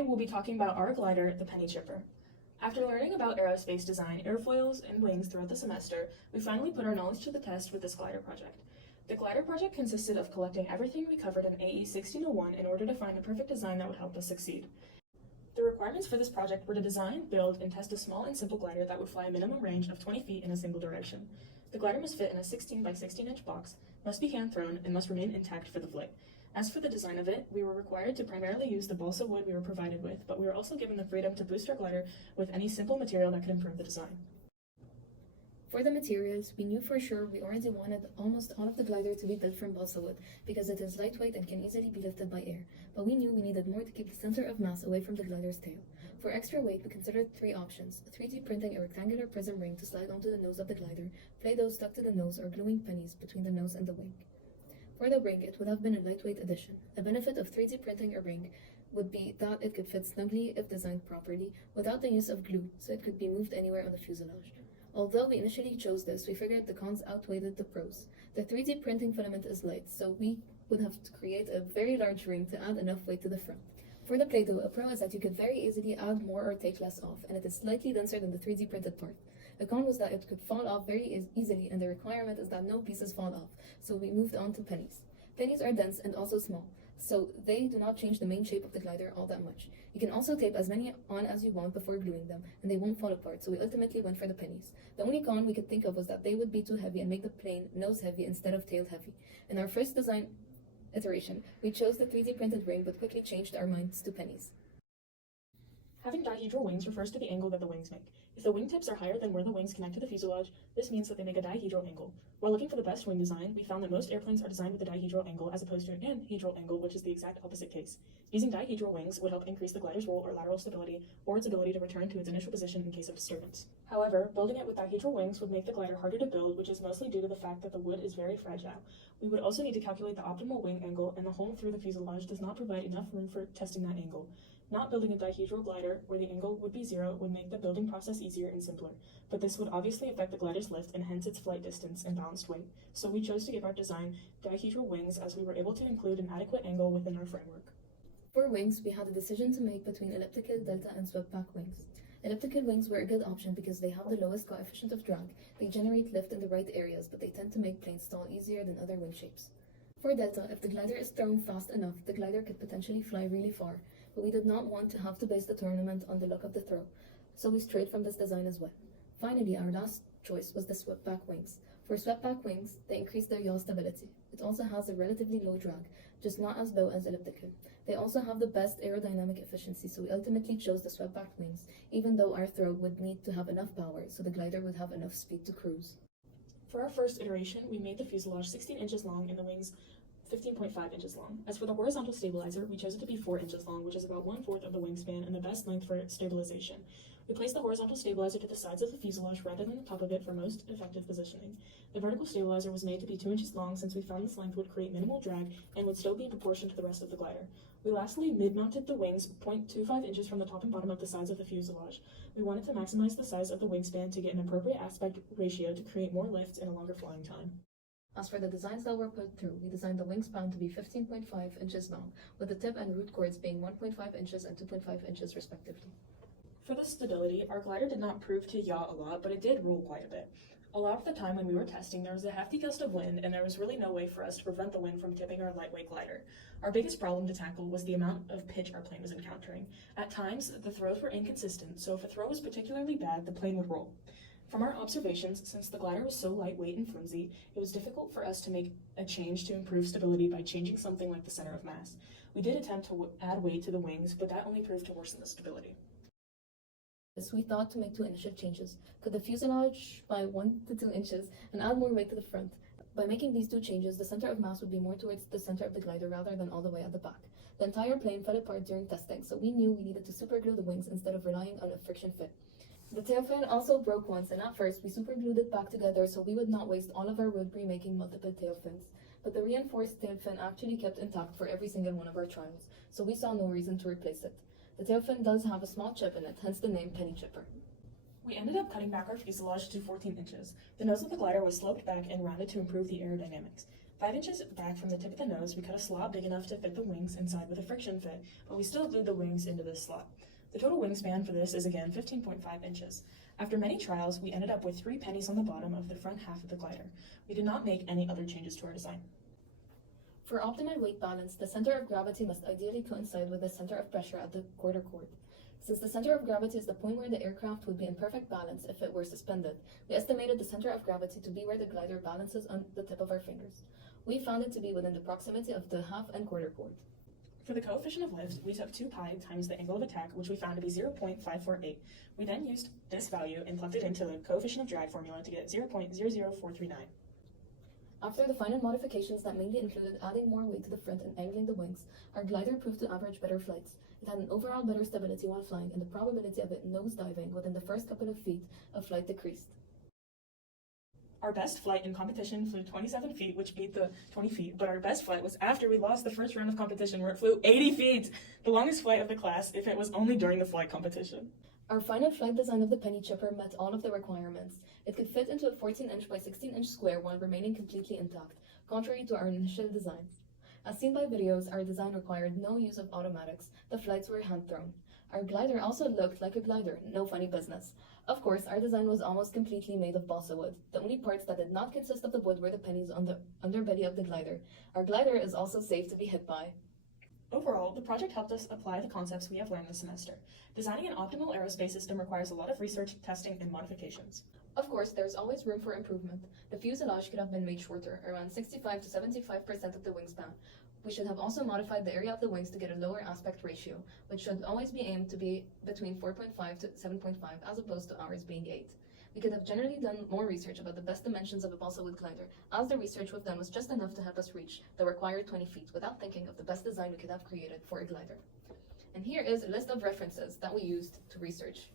Today, we'll be talking about our glider, the Penny Chipper. After learning about aerospace design, airfoils, and wings throughout the semester, we finally put our knowledge to the test with this glider project. The glider project consisted of collecting everything we covered in AE 1601 in order to find the perfect design that would help us succeed. The requirements for this project were to design, build, and test a small and simple glider that would fly a minimum range of 20 feet in a single direction. The glider must fit in a 16 by 16 inch box, must be hand thrown, and must remain intact for the flight. As for the design of it, we were required to primarily use the balsa wood we were provided with, but we were also given the freedom to boost our glider with any simple material that could improve the design. For the materials, we knew for sure we already wanted almost all of the glider to be built from balsa wood because it is lightweight and can easily be lifted by air, but we knew we needed more to keep the center of mass away from the glider's tail. For extra weight, we considered 3 options: 3D printing a rectangular prism ring to slide onto the nose of the glider, Play-Doh stuck to the nose, or gluing pennies between the nose and the wing. For the ring, it would have been a lightweight addition. The benefit of 3D printing a ring would be that it could fit snugly if designed properly, without the use of glue, so it could be moved anywhere on the fuselage. Although we initially chose this, we figured the cons outweighed the pros. The 3D printing filament is light, so we would have to create a very large ring to add enough weight to the front. For the Play-Doh, a pro is that you could very easily add more or take less off, and it is slightly denser than the 3D printed part. The con was that it could fall off very easily, and the requirement is that no pieces fall off, so we moved on to pennies. Pennies are dense and also small, so they do not change the main shape of the glider all that much. You can also tape as many on as you want before gluing them, and they won't fall apart, so we ultimately went for the pennies. The only con we could think of was that they would be too heavy and make the plane nose heavy instead of tail heavy. In our first design iteration, we chose the 3D printed ring but quickly changed our minds to pennies. Having dihedral wings refers to the angle that the wings make. If the wingtips are higher than where the wings connect to the fuselage, this means that they make a dihedral angle. While looking for the best wing design, we found that most airplanes are designed with a dihedral angle as opposed to an anhedral angle, which is the exact opposite case. Using dihedral wings would help increase the glider's roll or lateral stability, or its ability to return to its initial position in case of disturbance. However, building it with dihedral wings would make the glider harder to build, which is mostly due to the fact that the wood is very fragile. We would also need to calculate the optimal wing angle, and the hole through the fuselage does not provide enough room for testing that angle. Not building a dihedral glider, where the angle would be 0, would make the building process easier and simpler, but this would obviously affect the glider's lift and hence its flight distance and balanced weight, so we chose to give our design dihedral wings as we were able to include an adequate angle within our framework. For wings, we had a decision to make between elliptical, delta, and swept-back wings. Elliptical wings were a good option because they have the lowest coefficient of drag, they generate lift in the right areas, but they tend to make planes stall easier than other wing shapes. For delta, if the glider is thrown fast enough, the glider could potentially fly really far, but we did not want to have to base the tournament on the luck of the throw, so we strayed from this design as well. Finally, our last choice was the swept-back wings. For swept-back wings, they increase their yaw stability. It also has a relatively low drag, just not as low as elliptical. They also have the best aerodynamic efficiency, so we ultimately chose the swept-back wings, even though our throw would need to have enough power, so the glider would have enough speed to cruise. For our first iteration, we made the fuselage 16 inches long and the wings 15.5 inches long. As for the horizontal stabilizer, we chose it to be 4 inches long, which is about 1/4 of the wingspan and the best length for stabilization. We placed the horizontal stabilizer to the sides of the fuselage rather than the top of it for most effective positioning. The vertical stabilizer was made to be 2 inches long since we found this length would create minimal drag and would still be in proportion to the rest of the glider. We lastly mid-mounted the wings 0.25 inches from the top and bottom of the sides of the fuselage. We wanted to maximize the size of the wingspan to get an appropriate aspect ratio to create more lift and a longer flying time. As for the designs that were put through, we designed the wingspan to be 15.5 inches long, with the tip and root chords being 1.5 inches and 2.5 inches respectively. For the stability, our glider did not prove to yaw a lot, but it did roll quite a bit. A lot of the time when we were testing, there was a hefty gust of wind, and there was really no way for us to prevent the wind from tipping our lightweight glider. Our biggest problem to tackle was the amount of pitch our plane was encountering. At times, the throws were inconsistent, so if a throw was particularly bad, the plane would roll. From our observations, since the glider was so lightweight and flimsy, it was difficult for us to make a change to improve stability by changing something like the center of mass. We did attempt to add weight to the wings, but that only proved to worsen the stability. We thought to make 2 initial changes, cut the fuselage by 1 to 2 inches, and add more weight to the front. By making these 2 changes, the center of mass would be more towards the center of the glider rather than all the way at the back. The entire plane fell apart during testing, so we knew we needed to superglue the wings instead of relying on a friction fit. The tail fin also broke once, and at first we superglued it back together so we would not waste all of our wood remaking multiple tail fins. But the reinforced tail fin actually kept intact for every single one of our trials, so we saw no reason to replace it. The tail fin does have a small chip in it, hence the name Penny Chipper. We ended up cutting back our fuselage to 14 inches. The nose of the glider was sloped back and rounded to improve the aerodynamics. 5 inches back from the tip of the nose, we cut a slot big enough to fit the wings inside with a friction fit, but we still glued the wings into this slot. The total wingspan for this is again 15.5 inches. After many trials, we ended up with 3 pennies on the bottom of the front half of the glider. We did not make any other changes to our design. For optimal weight balance, the center of gravity must ideally coincide with the center of pressure at the quarter cord. Since the center of gravity is the point where the aircraft would be in perfect balance if it were suspended, we estimated the center of gravity to be where the glider balances on the tip of our fingers. We found it to be within the proximity of the half and quarter cord. For the coefficient of lift, we took 2 pi times the angle of attack, which we found to be 0.548. We then used this value and plugged it into the coefficient of drag formula to get 0.00439. After the final modifications that mainly included adding more weight to the front and angling the wings, our glider proved to average better flights. It had an overall better stability while flying, and the probability of it nosediving within the first couple of feet of flight decreased. Our best flight in competition flew 27 feet, which beat the 20 feet, but our best flight was after we lost the first round of competition, where it flew 80 feet, the longest flight of the class, if it was only during the flight competition. Our final flight design of the penny chipper met all of the requirements. It could fit into a 14-inch by 16-inch square while remaining completely intact, contrary to our initial designs. As seen by videos, our design required no use of automatics. The flights were hand-thrown. Our glider also looked like a glider, no funny business. Of course, our design was almost completely made of balsa wood. The only parts that did not consist of the wood were the pennies on the underbelly of the glider. Our glider is also safe to be hit by. Overall, the project helped us apply the concepts we have learned this semester. Designing an optimal aerospace system requires a lot of research, testing, and modifications. Of course, there's always room for improvement. The fuselage could have been made shorter, around 65 to 75% of the wingspan. We should have also modified the area of the wings to get a lower aspect ratio, which should always be aimed to be between 4.5 to 7.5 as opposed to ours being 8. We could have generally done more research about the best dimensions of a balsa wood glider, as the research we've done was just enough to help us reach the required 20 feet without thinking of the best design we could have created for a glider. And here is a list of references that we used to research.